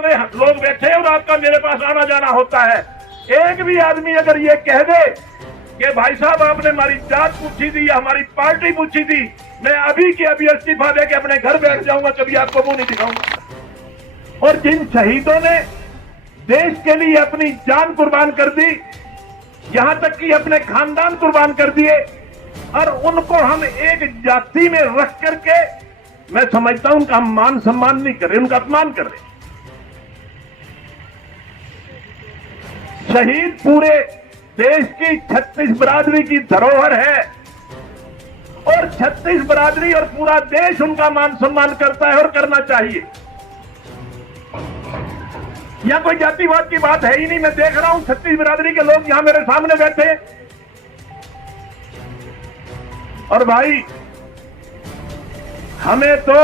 इतने लोग बैठे और आपका मेरे पास आना जाना होता है। एक भी आदमी अगर ये कह दे कि भाई साहब आपने हमारी जात पूछी थी या हमारी पार्टी पूछी थी, मैं अभी के अभी इस्तीफा दे के अपने घर बैठ जाऊंगा, कभी आपको मुंह नहीं दिखाऊंगा। और जिन शहीदों ने देश के लिए अपनी जान कुर्बान कर दी, यहां तक कि अपने खानदान कुर्बान कर दिए, और उनको हम एक जाति में रख करके, मैं समझता हूं उनका हम मान सम्मान नहीं कर रहे, उनका अपमान कर रहे। शहीद पूरे देश की 36 बिरादरी की धरोहर है और 36 बिरादरी और पूरा देश उनका मान सम्मान करता है और करना चाहिए। यहां कोई जातिवाद की बात है ही नहीं। मैं देख रहा हूं 36 बिरादरी के लोग यहां मेरे सामने बैठे हैं। और भाई हमें तो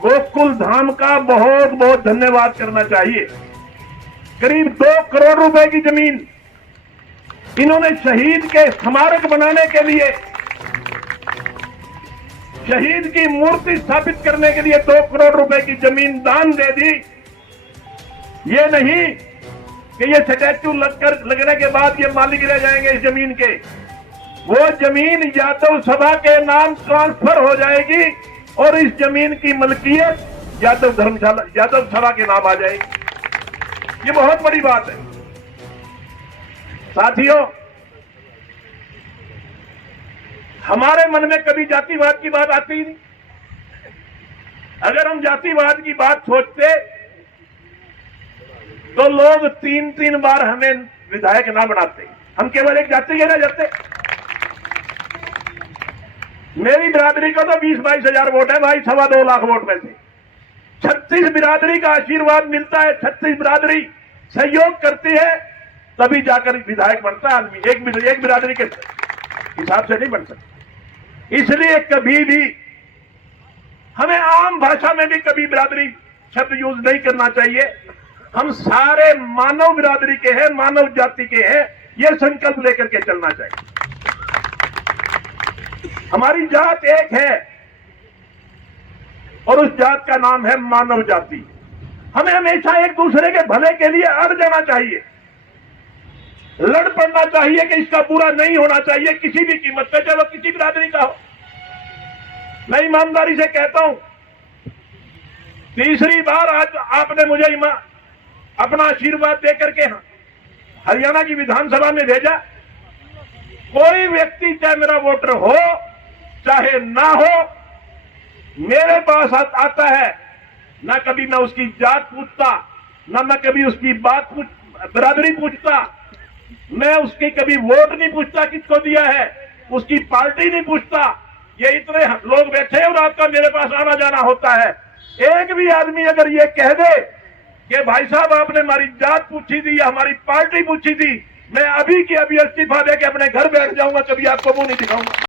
गोकुल धाम का बहुत बहुत धन्यवाद करना चाहिए। करीब 2 करोड़ रुपए की जमीन इन्होंने शहीद के स्मारक बनाने के लिए, शहीद की मूर्ति स्थापित करने के लिए 2 करोड़ रुपए की जमीन दान दे दी। ये नहीं कि ये स्टैच्यू लगने के बाद ये मालिक रह जाएंगे इस जमीन के। वो जमीन यादव सभा के नाम ट्रांसफर हो जाएगी और इस जमीन की मलकियत यादव धर्मशाला, यादव सभा के नाम आ जाएगी। ये बहुत बड़ी बात है साथियों। हमारे मन में कभी जातिवाद की बात आती ही नहीं। अगर हम जातिवाद की बात सोचते तो लोग 3-3 बार हमें विधायक ना बनाते। हम केवल एक जाति के ना जाते। मेरी बिरादरी को तो 20-22 हजार वोट है भाई, 2.25 लाख वोट में से 36 बिरादरी का आशीर्वाद मिलता है। 36 बिरादरी सहयोग करती है तभी जाकर विधायक बनता है आदमी। एक बिरादरी के हिसाब से नहीं बन सकता। इसलिए कभी भी हमें आम भाषा में भी कभी बिरादरी शब्द यूज नहीं करना चाहिए। हम सारे मानव बिरादरी के हैं, मानव जाति के हैं, यह संकल्प लेकर के चलना चाहिए। हमारी जात एक है और उस जात का नाम है मानव जाति। हमें हमेशा एक दूसरे के भले के लिए अड़ जाना चाहिए, लड़ पड़ना चाहिए कि इसका बुरा नहीं होना चाहिए किसी भी कीमत पे, चाहे वो किसी बिरादरी का हो। मैं ईमानदारी से कहता हूं, तीसरी बार आज आपने मुझे अपना आशीर्वाद देकर के हरियाणा की विधानसभा में भेजा। कोई व्यक्ति चाहे मेरा वोटर हो चाहे ना हो, मेरे पास आता है, ना कभी मैं उसकी जात पूछता, ना मैं कभी उसकी बिरादरी पूछता, मैं उसकी कभी वोट नहीं पूछता किसको दिया है, उसकी पार्टी नहीं पूछता। ये इतने लोग बैठे और आपका मेरे पास आना जाना होता है। एक भी आदमी अगर ये कह दे कि भाई साहब आपने हमारी जात पूछी थी या हमारी पार्टी पूछी थी, मैं अभी के अभी इस्तीफा दे के अपने घर बैठ जाऊंगा, कभी आपको मुंह नहीं दिखाऊंगा।